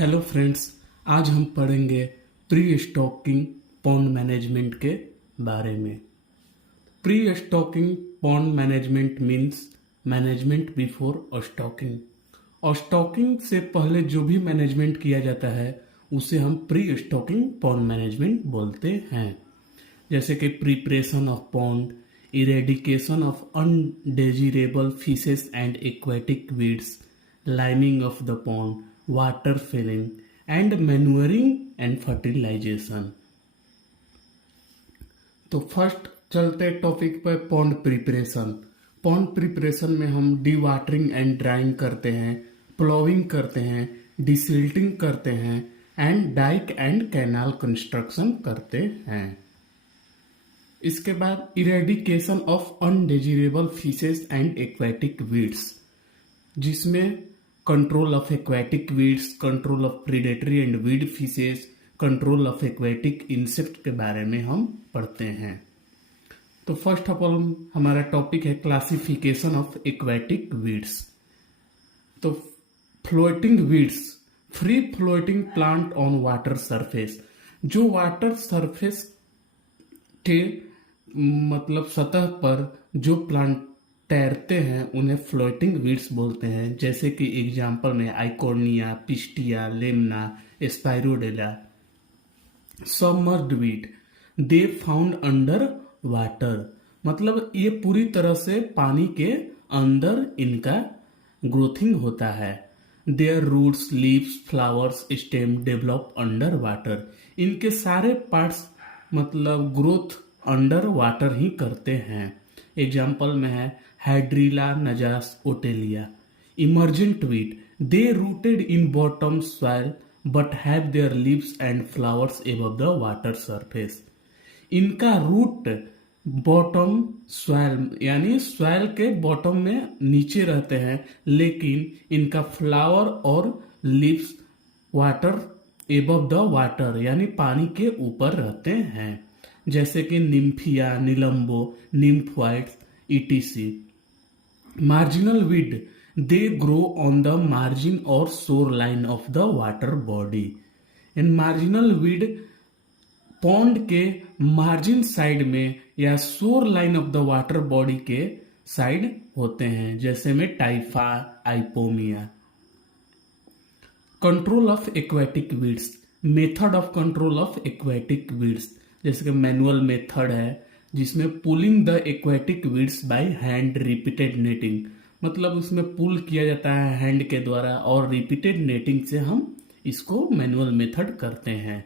Hello friends, आज हम पढ़ेंगे प्री स्टॉकिंग पॉन्ड मैनेजमेंट के बारे में। Pre stocking pond management means management before stocking. Stocking से पहले जो भी मैनेजमेंट किया जाता है उसे हम प्री स्टॉकिंग पॉन्ड मैनेजमेंट बोलते हैं। जैसे कि preparation of pond, eradication of undesirable fishes and aquatic weeds, lining of the pond, water filling and manuring and fertilisation. तो फर्स्ट चलते टॉपिक पर पॉन्ड प्रिपरेशन। पॉन्ड प्रिपरेशन में हम डी वाटरिंग एंड ड्राइंग करते हैं, प्लोविंग करते हैं, डिसिल्टिंग करते हैं and dike and canal construction करते हैं। इसके बाद eradication of undesirable fishes and aquatic weeds, जिसमें control of aquatic weeds, control of predatory and weed fishes, control of aquatic insect के बारे में हम पढ़ते हैं। तो फर्स्ट ऑफ ऑल हमारा टॉपिक है क्लासिफिकेशन ऑफ एक्वेटिक वीड्स। तो floating weeds, free floating plant on water surface, जो वाटर सरफेस के मतलब सतह पर जो प्लांट तैरते हैं उन्हें फ्लोटिंग वीड्स बोलते हैं। जैसे कि एग्जाम्पल में Eichhornia, Pistia, Lemna, Spirodela. Submerged weed, they found under water, मतलब ये पूरी तरह से पानी के अंदर इनका ग्रोथिंग होता है। Their roots, leaves, flowers, stem develop under water, इनके सारे पार्ट्स मतलब ग्रोथ अंडर वाटर ही करते हैं। एग्जाम्पल में है Hydrilla Najas Ottelia. Emergent weed, they rooted in bottom soil but have their leaves and flowers above the water surface, इनका root bottom soil यानी soil के बॉटम में नीचे रहते हैं, लेकिन इनका फ्लावर और leaves water above the water यानी पानी के ऊपर रहते हैं। जैसे कि निम्फिया, निलम्बो, निम्फोइड्स etc. Marginal weed, they grow on the margin or shoreline of the water body. And marginal weed pond के मार्जिन साइड में या shore line of the water body के साइड होते हैं, जैसे में Typha, Ipomoea. Control of aquatic weeds, method of control of aquatic weeds, जैसे कि मैनुअल मेथड है जिसमें pulling the aquatic weeds by hand, repeated netting, मतलब उसमें पुल किया जाता है हैंड के द्वारा और रिपीटेड नेटिंग से हम इसको मैनुअल मेथड करते हैं।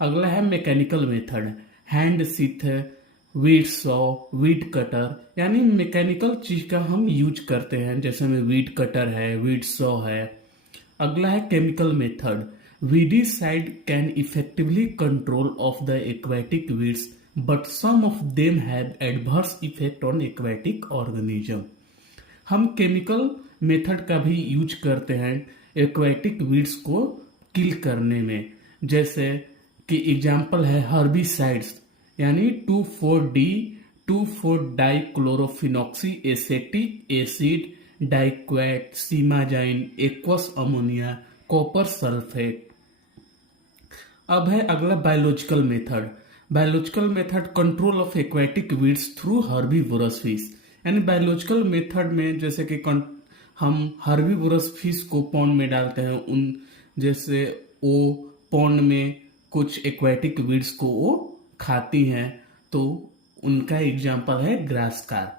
अगला है mechanical method, hand sheath, weed saw, weed cutter, यानी मैकेनिकल चीज का हम यूज करते हैं, जैसे में वीड कटर है, वीड सॉ है। अगला है chemical method, weedicide can effectively control of the aquatic weeds, but some of them have adverse effect on aquatic organism. हम केमिकल मेथड का भी यूज करते हैं एक्वेटिक वीड्स को किल करने में, जैसे कि एग्जाम्पल है हर्बिसाइड्स यानी 2,4-D, 2,4-डाइक्लोरोफिनॉक्सी acetic acid, diquat, simazine, aqueous ammonia, copper sulphate. अब है अगला biological method. Biological method control of aquatic weeds through herbivorous fish, यानी बायोलॉजिकल मेथड में जैसे कि हम हर्बीवोरस फिश को पॉन्ड में डालते हैं, उन जैसे वो पॉन्ड में कुछ एक्वेटिक वीड्स को वो खाती हैं, तो उनका एग्जाम्पल है grass carp.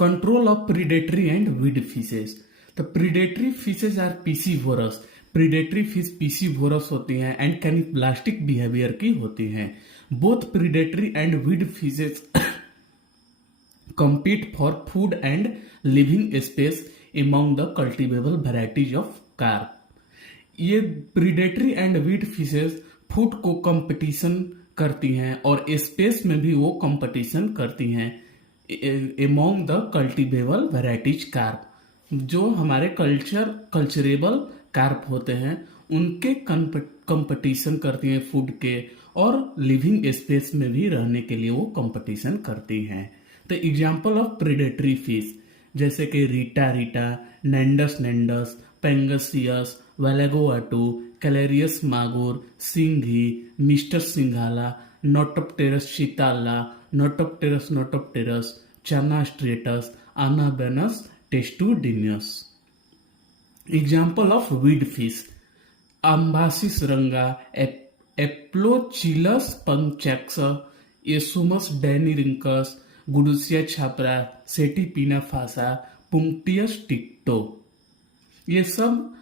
Control of predatory and weed fishes, तो predatory fishes are piscivorous, predatory fish piscivorous होती हैं एंड कैनिबलिस्टिक बिहेवियर की होती हैं। Both predatory and weed fishes compete for food and living space among the cultivable varieties of carp. ये predatory and weed fishes food को competition करती हैं और स्पेस में भी वो कंपटीशन करती हैं among the cultivable varieties carp, जो हमारे कल्चरेबल कार्प होते हैं उनके कंपटीशन करती हैं फूड के, और लिविंग स्पेस में भी रहने के लिए वो कंपटीशन करती हैं। तो एग्जाम्पल ऑफ प्रेडेटरी फिश जैसे कि रीटा, नेंडस नेंडस, पेंगसियस, वेलेगोआटू, कैलेरियस मागोर, सिंघी, मिस्टर सिंघाला, नोटोप्टेरस शिताला, नोटोप्टेरस नोटोप्टेरस, चना स्ट्रेटस, अनाबेनस टेस्टुडिनियस. Example of weed fish: Ambasis ranga, Eplochilus punctax, Esumus danirhynchus, Guducia chapra, Setipina fasa, Punctius ticto. ये सब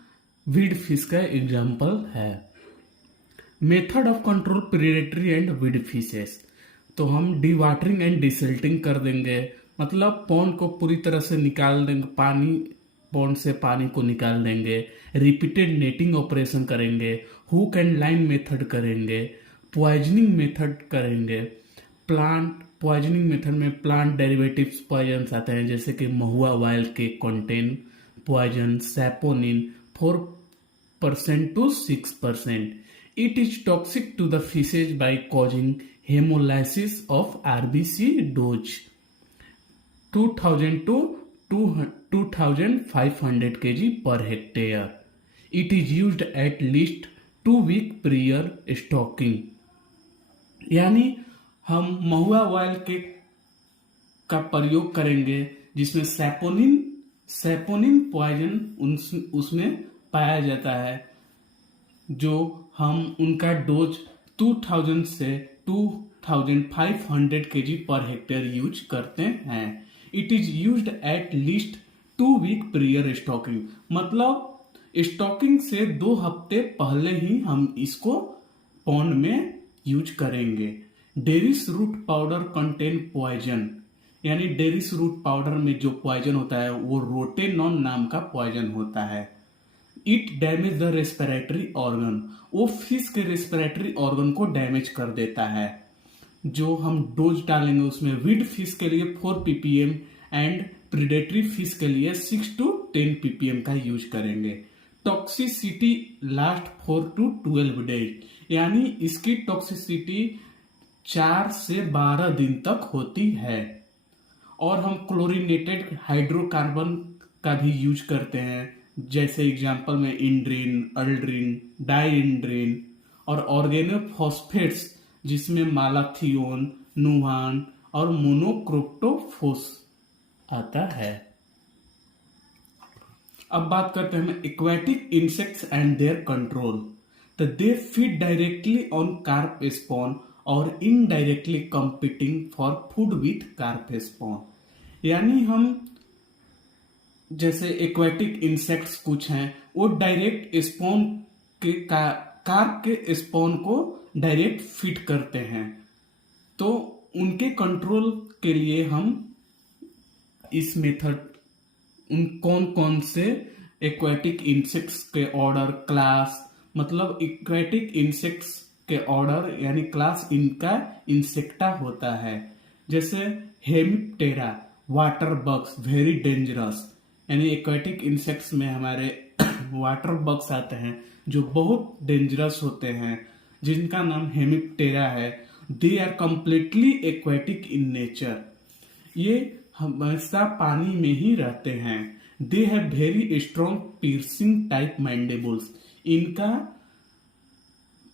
वीड फिश का एग्जाम्पल है. Method of control predatory and weed fishes. तो हम D watering and desilting कर देंगे, मतलब पॉन्ड को पूरी तरह से निकाल देंगे, पॉन्ड से पानी को निकाल देंगे. रिपीटेड नेटिंग ऑपरेशन करेंगे. हुक एंड लाइन मेथड करेंगे. पॉइजनिंग मेथड करेंगे. पॉइजनिंग मेथड में प्लांट डेरिवेटिव्स पॉइजन आते हैं, जैसे कि महुआ वाइल के contain poison saponin 4% to 6%. It is toxic to the fishes by causing hemolysis of RBC dose 2000 to 2500 kg per hectare. It is used at least 2 week prior stocking. यानी हम महुआ while के का प्रयोग करेंगे जिसमें सैपोनिन पॉइजन उसमें पाया जाता है, जो हम उनका डोज 2000 से 2500 kg पर हेक्टेयर यूज करते हैं. It is used at least 2 week prior stocking, मतलब स्टॉकिंग से 2 हफ्ते पहले ही हम इसको पॉन्ड में यूज करेंगे. डेरिस रूट पाउडर कंटेन पॉइजन, यानी डेरिस रूट पाउडर में जो पॉइजन होता है वो रोटेनॉन नाम का पॉइजन होता है. It damage the respiratory organ, वो फिश के रेस्पिरेटरी ऑर्गन को डैमेज कर देता है. जो हम डोज डालेंगे उसमें वीड फिश के लिए 4 ppm एंड प्रीडेटरी फिश के लिए 6 to 10 ppm का यूज करेंगे. टॉक्सिसिटी लास्ट 4 to 12 डेज, यानी इसकी टॉक्सिसिटी 4 से 12 दिन तक होती है. और हम क्लोरीनेटेड हाइड्रोकार्बन का भी यूज करते हैं, जैसे एग्जांपल में इंड्रीन, अल्ड्रीन, डाइंड्रीन और ऑर्गेनोफॉस्फेट्स जिसमें मालाथियोन, नुहान और मोनोक्रोटोफोस आता है. अब बात करते हैं aquatic insects and their control. तो they feed directly on carp spawn और indirectly competing for food with carp spawn. यानी हम जैसे एक्वेटिक इंसेक्ट्स कुछ हैं वो डायरेक्ट स्पॉन के कार्प के स्पॉन को डायरेक्ट फीड करते हैं. तो उनके कंट्रोल के लिए हम इस मेथड कौन कौन से एक्वेटिक इंसेक्ट्स के ऑर्डर, क्लास, मतलब एक्वेटिक इंसेक्ट्स के ऑर्डर यानी क्लास इनका इंसेक्टा होता है. जैसे Hemiptera, water bugs, very dangerous, यानी एक्वेटिक इंसेक्ट्स में हमारे वाटर बग्स आते हैं जो बहुत डेंजरस होते हैं, जिनका नाम हेमिप्टेरा है. They are completely aquatic in nature, ये हमेशा पानी में ही रहते हैं. They have very strong piercing type mandibles, इनका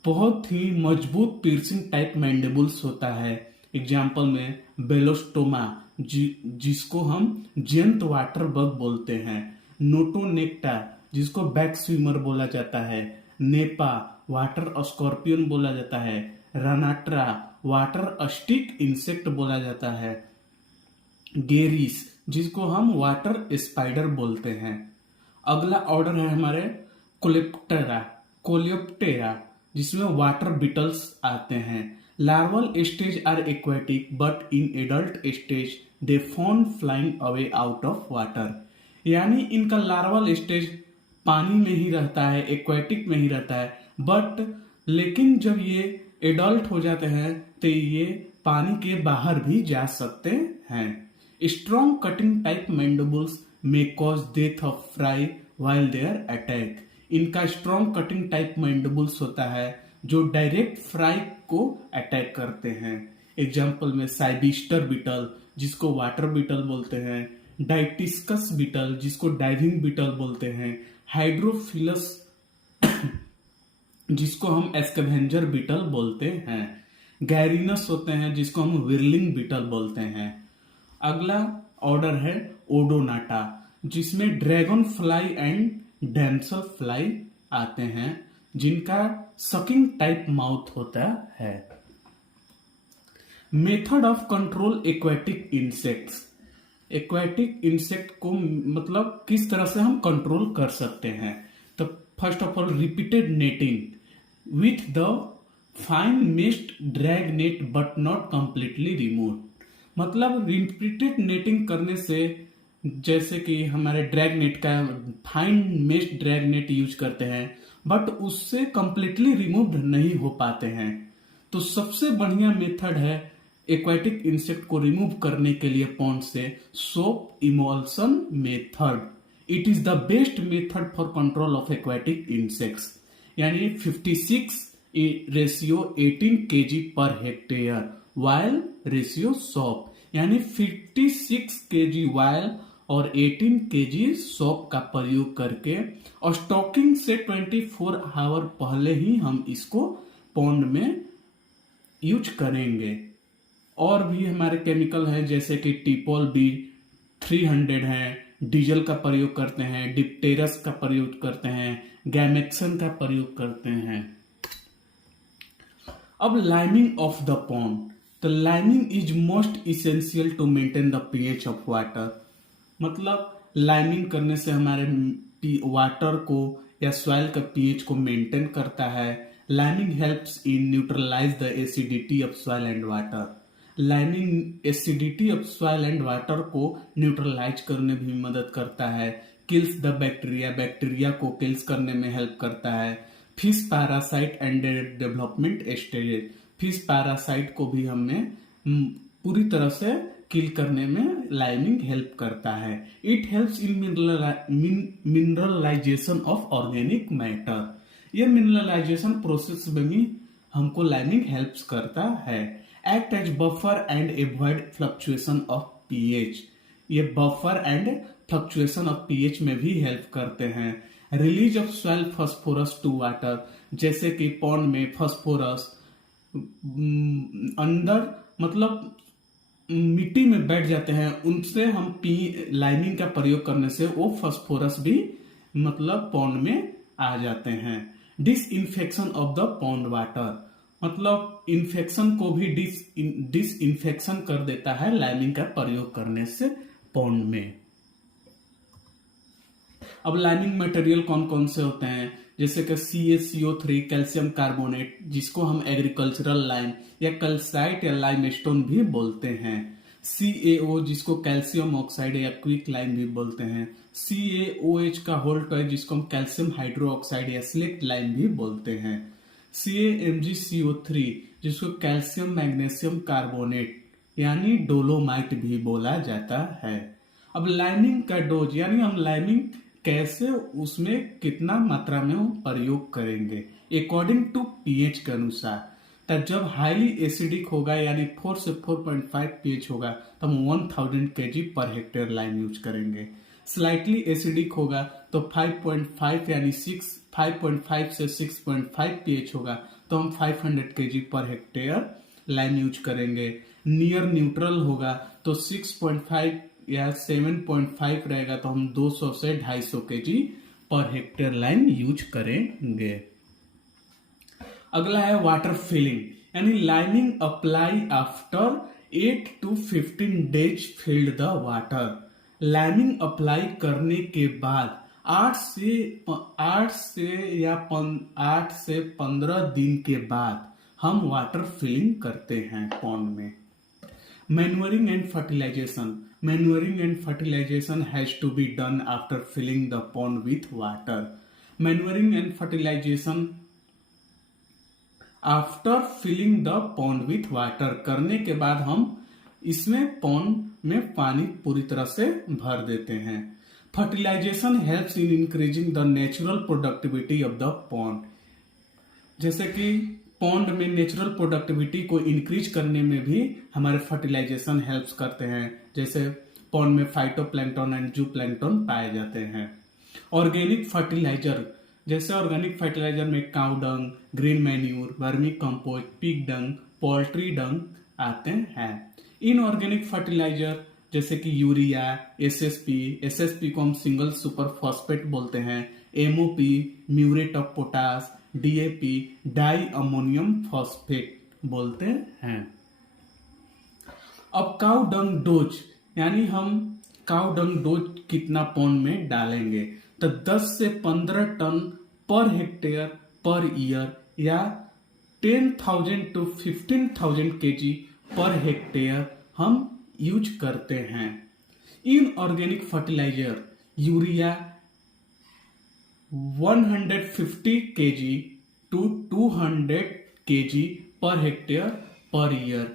बहुत ही मजबूत पियर्सिंग टाइप मैंडिबल्स होता है. एग्जाम्पल में बेलोस्टोमा, जिसको हम जियंत वाटर बग बोलते हैं. नोटोनेक्टा, जिसको बैक स्विमर बोला जाता है. नेपा, वाटर स्कॉर्पियन बोला जाता है. रानाट्रा, वाटर स्टिक इंसेक्ट बोला जाता है. गेरिस, जिसको हम वाटर स्पाइडर बोलते हैं. अगला ऑर्डर है हमारे कोलियोप्टेरा, जिसमें वाटर बीटल्स आते हैं. Larval stage are aquatic but in adult stage they found flying away out of water. यानी इनका लार्वल स्टेज पानी में ही रहता है, एक्वेटिक में ही रहता है, बट लेकिन जब ये एडल्ट हो जाते हैं तो ये पानी के बाहर भी जा सकते हैं. Strong cutting type mandibles may cause death of fry while there attack. इनका स्ट्रॉन्ग कटिंग टाइप मैंडिबल्स होता है जो डायरेक्ट फ्राई को अटैक करते हैं. एग्जाम्पल में साइबिस्टर बीटल, जिसको वाटर बीटल बोलते हैं. डाइटिस्कस बीटल जिसको डाइविंग बीटल बोलते हैं, हाइड्रोफिलस जिसको हम एस्केवेंजर बीटल बोलते हैं, गैरिनस होते हैं जिसको हम विरलिंग बीटल बोलते हैं। अगला ऑर्डर है ओडोनाटा जिसमें dragon fly and damsel fly आते हैं जिनका सकिंग टाइप माउथ होता है। Method of control aquatic insects, aquatic insect को मतलब किस तरह से हम कंट्रोल कर सकते हैं। तो first of all repeated netting with the fine messed drag net but not completely remove, मतलब रिपीटेड नेटिंग करने से, जैसे कि हमारे ड्रैग नेट का fine messed drag net use करते हैं बट उससे कंप्लीटली रिमूव नहीं हो पाते हैं, तो सबसे बढ़िया मेथड है एक्वेटिक इंसेक्ट को रिमूव करने के लिए पॉन्ड से soap emulsion method. It is the best method for control of aquatic insects, यानी 56:18 kg per hectare vial ratio shop, यानी 56 kg वायल और 18 kg सॉप का प्रयोग करके और स्टॉकिंग से 24 आवर पहले ही हम इसको पॉन्ड में यूज करेंगे। और भी हमारे केमिकल है जैसे कि टिपोल बी 300 है, डीजल का प्रयोग करते हैं, डिप्टेरस का प्रयोग करते हैं, गैमेक्सन का प्रयोग करते हैं। अब लाइमिंग ऑफ द पॉन्ड, तो liming is most essential to maintain the pH of water, मतलब लाइमिंग करने से हमारे वाटर को या सॉइल का पीएच को मेंटेन करता है। Liming helps in neutralize the acidity of soil and water, liming acidity of soil and water को न्यूट्रलाइज करने में भी मदद करता है। किल्स द बैक्टीरिया, बैक्टीरिया को किल्स करने में हेल्प करता है। Fish parasite and development stage, fish parasite को भी हमें पूरी तरह से किल करने में लाइमिंग हेल्प करता है। It helps in mineralisation of organic matter, ये मिनरलाइजेशन प्रोसेस में भी हमको लाइमिंग हेल्प्स करता है। Act as buffer and avoid fluctuation of pH, ये buffer and fluctuation of pH में भी हेल्प करते हैं। Release of soil phosphorus to water, जैसे कि पॉन्ड में फास्फोरस अंदर मतलब मिट्टी में बैठ जाते हैं, उनसे हम लाइमिंग का प्रयोग करने से वो फास्फोरस भी मतलब पॉन्ड में आ जाते हैं। Disinfection of the pond water, मतलब इन्फेक्शन को भी डिसइंफेक्शन कर देता है लाइमिंग का प्रयोग करने से पॉन्ड में। अब लाइमिंग मटेरियल कौन कौन से होते हैं, जैसे कि CaCO3 कैल्शियम कार्बोनेट जिसको हम एग्रीकल्चरल लाइम या कैल्साइट या लाइमस्टोन भी बोलते हैं। CaO जिसको कैल्शियम ऑक्साइड या क्विक लाइम भी बोलते हैं। CaOH का होल टॉय जिसको हम कैल्शियम हाइड्रो ऑक्साइड या सिलेक्ट लाइम भी बोलते हैं। CaMgCO3 जिसको कैल्शियम मैग्नीशियम कार्बोनेट यानी डोलोमाइट भी बोला जाता है। अब लाइमिंग का डोज, यानी हम लाइमिंग कैसे उसमें कितना मात्रा में हम प्रयोग करेंगे अकॉर्डिंग टू पीएच के अनुसार। तब जब हाईली एसिडिक होगा यानी 4 से 4.5 पीएच होगा तो हम 1000 kg per hectare lime use करेंगे। स्लाइटली एसिडिक होगा तो 5.5 यानी 5.5 से 6.5 पीएच होगा तो हम 500 kg per hectare lime use करेंगे। नियर न्यूट्रल होगा तो 6.5 या 7.5 रहेगा तो हम 200 से 250 kg per hectare lime use करेंगे। अगला है वाटर फिलिंग, यानी liming apply after 8 to 15 days filled the water. Liming apply करने के बाद 8 से 15 दिन के बाद हम वाटर फिलिंग करते हैं पॉन्ड में। Manuring and fertilization, manuring and fertilization has to be done after filling the pond with water. Manuring and fertilization after filling the pond with water करने के बाद हम इसमें पॉन्ड में पानी पूरी तरह से भर देते हैं। Fertilization helps in increasing the natural productivity of the pond, जैसे कि पॉन्ड में नेचुरल प्रोडक्टिविटी को इंक्रीज करने में भी हमारे फर्टिलाइजेशन हेल्प्स करते हैं। जैसे पॉन्ड में फाइटोप्लैंक्टन एंड जूप्लैंक्टन पाए जाते हैं। ऑर्गेनिक फर्टिलाइजर, जैसे ऑर्गेनिक फर्टिलाइजर में cow dung, green manure, vermicompost, pig dung, poultry dung आते हैं। इनऑर्गेनिक फर्टिलाइजर जैसे कि यूरिया, एसएसपी को हम सिंगल सुपर फॉस्फेट बोलते हैं, MOP, muriate of potash, DAP, di ammonium phosphate बोलते हैं। अब काउ डंग डोज, यानी हम काउ डंग डोज कितना पॉन्ड में डालेंगे, तो 10 से 15 ton per hectare per year या 10,000 to 15,000 kg पर हेक्टेयर हम यूज करते हैं। Inorganic fertilizer urea 150 kg to 200 kg per hectare per year.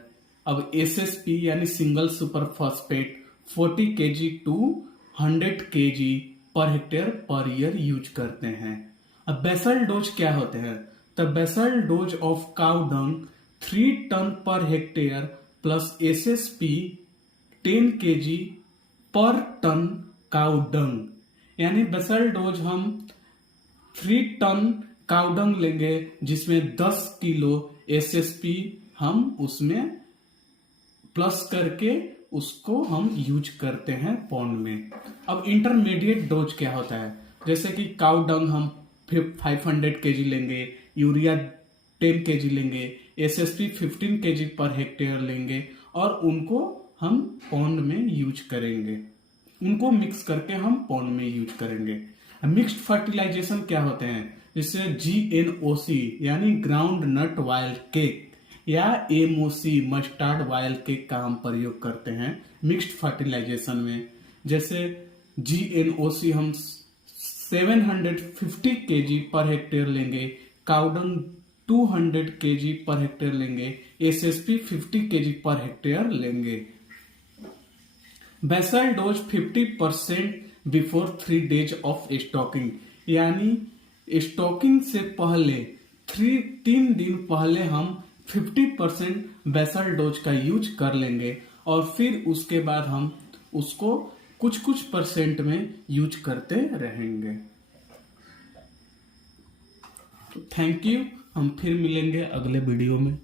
अब एसएसपी यानी single super phosphate 40 kg to 100 kg per hectare per year use करते हैं। अब basal dose क्या होते हैं, तो basal dose of cow dung 3 ton per hectare plus SSP 10 kg per ton cow dung, यानी बेसल डोज हम 3 टन काउ डंग लेंगे जिसमें 10 किलो एसएसपी हम उसमें प्लस करके उसको हम यूज करते हैं पॉन्ड में। अब इंटरमीडिएट डोज क्या होता है, जैसे कि काउ डंग हम 500 kg लेंगे, यूरिया 10 kg लेंगे, एसएसपी 15 kg पर हेक्टेयर लेंगे और उनको हम पॉन्ड में यूज करेंगे, उनको मिक्स करके हम पॉन्ड में यूज करेंगे। मिक्स्ड फर्टिलाइजेशन क्या होते हैं, जिससे GNOC यानी ग्राउंड नट वाइल्ड केक या MOC मस्टर्ड वाइल्ड केक का हम प्रयोग करते हैं मिक्स्ड फर्टिलाइजेशन में। जैसे GNOC हम 750 kg पर हेक्टेयर लेंगे, काउडंग 200 kg पर हेक्टेयर लेंगे, एसएसपी 50 kg पर हेक्टेयर लेंगे। Basal dose 50% before 3 days of stocking, यानी स्टॉकिंग से पहले 3 दिन पहले हम 50% बेसल डोज का यूज कर लेंगे और फिर उसके बाद हम उसको कुछ परसेंट में यूज करते रहेंगे। थैंक यू, हम फिर मिलेंगे अगले वीडियो में।